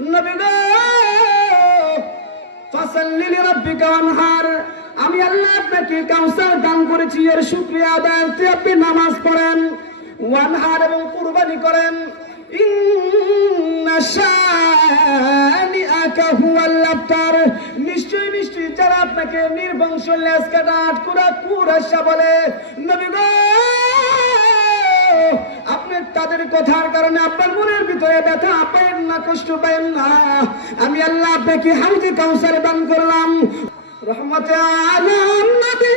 নবী গো ফাসাল্লি লিরাব্বিকা ওয়ানহার, আমি আল্লাহ আপনাকে কাউসার দান করেছি, এর শুকরিয়া আদায়ার্থে আপনি নামাজ পড়েন, ওয়ানহার এবং কুরবানি করেন। ইন্না শানিআকা হুয়াল আবতার, নিশ্চয় নিশ্চয় যারা আপনাকে নির্বংশ লেজ কাটা আটকুরা কুরাশা বলে, নবী গো আপনি তাদের কথার কারণে আপনার মনের ভিতরে ব্যথা পাবেন না, কষ্ট পাবেন না। আমি আল্লাহ আপনাকে হাউজে কাউসার দান করলাম। রহমতে আলম নবী,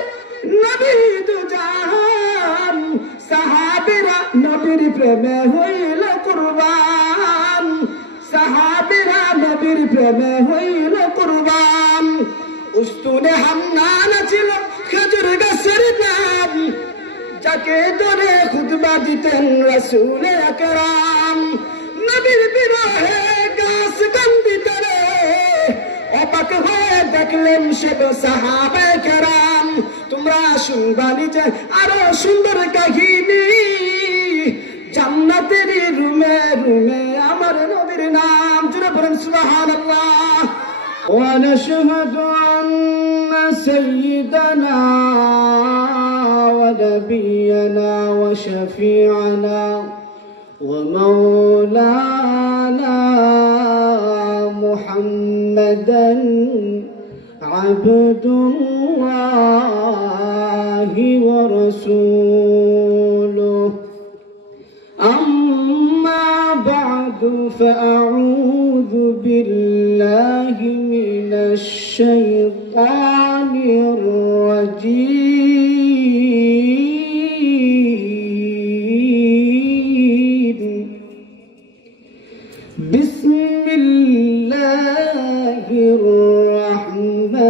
নবী দুজাহান, সাহাবীরা নবীর প্রেমে হইল কুরবান, সাহাবীরা নবীর প্রেমে হইল কুরবান। উস্তুনে হান্নান ছিল খেজুর গাছের নাম, যাকে ধরে খুতবা দিতেন রাসূল আকরাম। নবীর বিরহে গাছ কান্দিত রে, অবাক হয়ে দেখলেন সব সাহাবায়ে কেরাম। তোমরা শুনবানি যে আরো সুন্দর কাহিনী, জান্নাতের রুমে রুমে আমার নবীর নাম। জোরে বলেন সুবহানাল্লাহ। ওয়া নাশহাদু আন্না সাইয়্যিদানা ونبينا وشفيعنا ومولانا محمدا عبد الله ورسوله. أما بعد فأعوذ بالله من الشيطان الرجيم. بسم الله الرحمن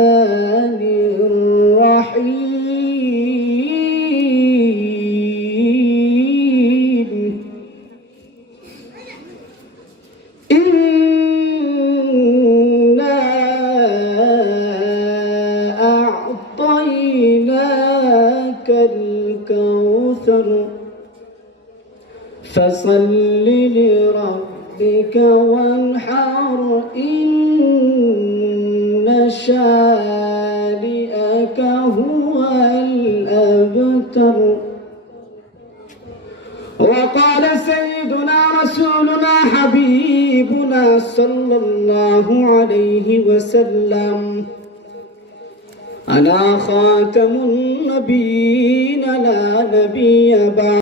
الرحيم. إنا أعطيناك الكوثر فصل لربك وانحر إن شانئك هو الأبتر. وقال سيدنا رسولنا حبيبنا صلى الله عليه وسلم أنا خاتم النبيين لا نبي بعد.